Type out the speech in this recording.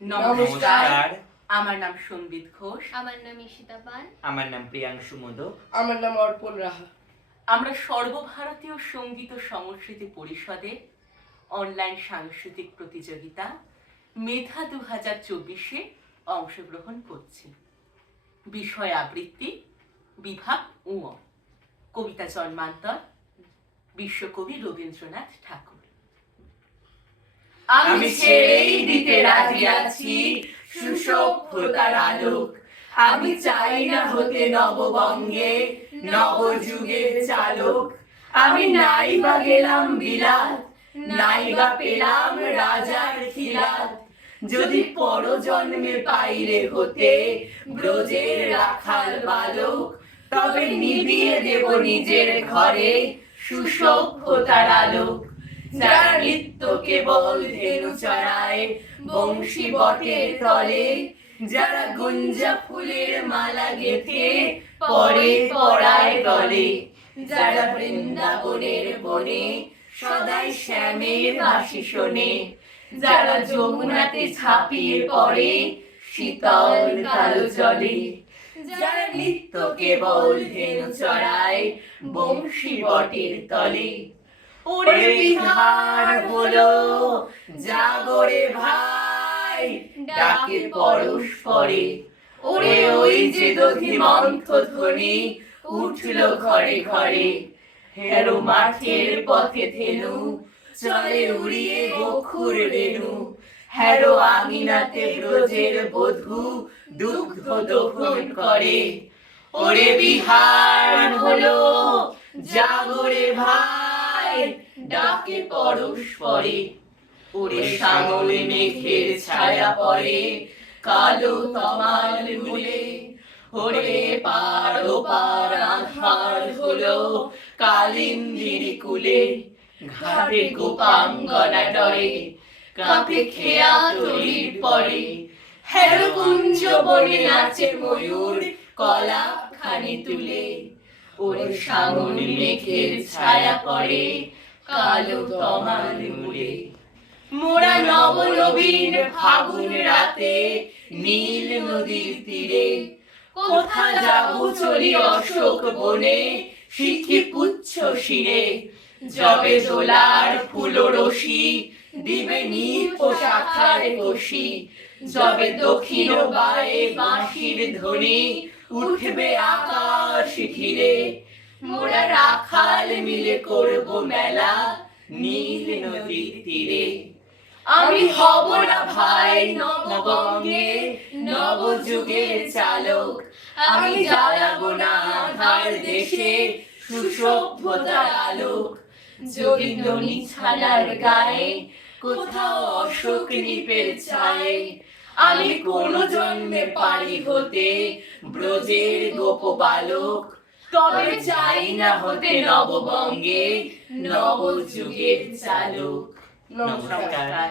নমস্কার। আমার নাম সম্বিত ঘোষ। আমার নাম ঈশিতা পাল। আমার নাম প্রিয়াংশু মোদক। আমার নাম অর্পণ রাহা। আমরা সর্বভারতীয় সঙ্গীত ও সংস্কৃতি পরিষদের অনলাইন সাংস্কৃতিক প্রতিযোগিতা মেধা 2024-এ অংশগ্রহণ করছি। বিষয় আবৃত্তি, বিভাগ উ, কবিতা জন্মান্তর, বিশ্বকবি রবীন্দ্রনাথ ঠাকুর। আমি ছেড়েই দিতে রাজি আছি সুসভ্যতার আলোক। আমি চাই না হতে নববঙ্গে নবযুগের চালক। আমি নাই বা গেলাম বিলাত, নাই বা পেলাম রাজার খিলাত। যদি পরজন্মে পাইরে হতে ব্রজের রাখাল বালক, তবে নিভিয়ে দেব নিজের ঘরে সুসভ্যতার আলোক। যারা নৃত্য কেবল ধেনু চড়ায় বংশী বটের তলে, যারা গুঞ্জা ফুলের মালা গেথে পরে পরায় গলে, যারা বৃন্দাবনের বনে সদাই শ্যামের বাঁশি শোনে, যারা যমুনাতে ঝাঁপিয়ে পড়ে শীতল কালো জলে, যারা নৃত্য কেবল ধেনু চড়ায় বংশী বটের তলে। ওরে বিহার হলো জাগরে ভাই, ডাকে পরস্পরে। ওরে ওই যে দধিমন্থ ধ্বনি উঠলো ঘরে ঘরে। হেরো মাঠের পথে ধেনু চলে উড়িয়ে বখুর রেণু। হেরো আমিনাতে ব্রজের বধূ দুগ্ধ দহন করে। ওরে বিহার হলো জাগরে ভাই, ডাকে পরস্পরে। ওরে সামলে মেঘের ছায়া পড়ে কালো তমাল মূলে। ওরে পার ওপার আধার হলো কালিন্দীর কুলে। ঘাটে গোপাঙ্গনা ডরে কাঁপে খেয়া তলির পরে। হেরো কুঞ্জ বনে নাচে ময়ূর কলা খানি তুলে। ওরে সামনে মেঘের ছায়া পড়ে কালো তমাল মূলে। মোরা নবনবীন ফাগুন রাতে নীল নদীর তীরে। কোথা যাব চলি অশোক বনে শিখি পুচ্ছ শিরে। যবে দোলার ফুল রশি দিবে নিপ শাখার কষি। যবে দক্ষিণ বায়ে বাঁশির ধ্বনি উঠবে আকাশ ঘিরে। মোরা রাখাল মিলে করব মেলা নীল নদীর তীরে। আমি হব না ভাই নববঙ্গে নবযুগের চালক। আমি জ্বালাবো না আধার দেশে সুসভ্যতার আলোক। যোগিনী ছানার গায়ে কোথাও অশোক নিপের ছায়ে। আমি কোন জন্মে পারি হতে ব্রজের গোপ বালক। তবে চাই না হতে নববঙ্গে নবযুগের চালক। নমস্কার।